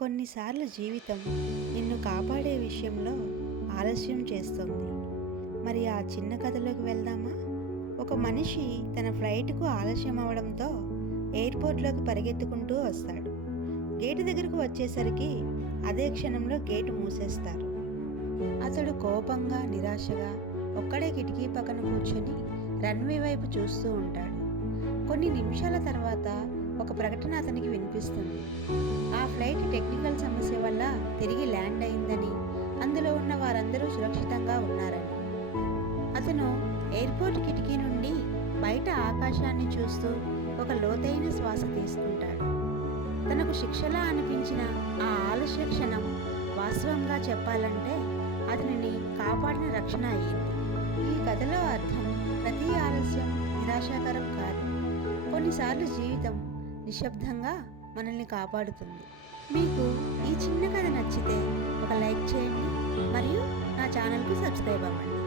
కొన్నిసార్లు జీవితం నిన్ను కాపాడే విషయంలో ఆలస్యం చేస్తుంది. మరి ఆ చిన్న కథలోకి వెళ్దామా? ఒక మనిషి తన ఫ్లైట్కు ఆలస్యం అవడంతో ఎయిర్పోర్ట్లోకి పరిగెత్తుకుంటూ వస్తాడు. గేటు దగ్గరకు వచ్చేసరికి అదే క్షణంలో గేటు మూసేస్తారు. అతడు కోపంగా, నిరాశగా ఒక్కడే కిటికీ పక్కన కూర్చొని రన్వే వైపు చూస్తూ ఉంటాడు. కొన్ని నిమిషాల తర్వాత ఒక ప్రకటన అతనికి వినిపిస్తుంది. ఆ ఫ్లైట్ టెక్నికల్ సమస్య వల్ల తిరిగి ల్యాండ్ అయిందని, అందులో ఉన్న వారందరూ సురక్షితంగా ఉన్నారని. అతను ఎయిర్పోర్ట్ కిటికీ నుండి బయట ఆకాశాన్ని చూస్తూ ఒక లోతైన శ్వాస తీసుకుంటాడు. తనకు శిక్షలా అనిపించిన ఆ ఆలస్య క్షణం వాస్తవంగా చెప్పాలంటే అతనిని కాపాడిన రక్షణ అయ్యింది. ఈ కథలో అర్థం, ప్రతి ఆలస్యం నిరాశాకరం కాదు. కొన్నిసార్లు జీవితం నిశ్శబ్దంగా మనల్ని కాపాడుతుంది. మీకు ఈ చిన్న కథ నచ్చితే ఒక లైక్ చేయండి మరియు నా ఛానల్కు సబ్స్క్రైబ్ అవ్వండి.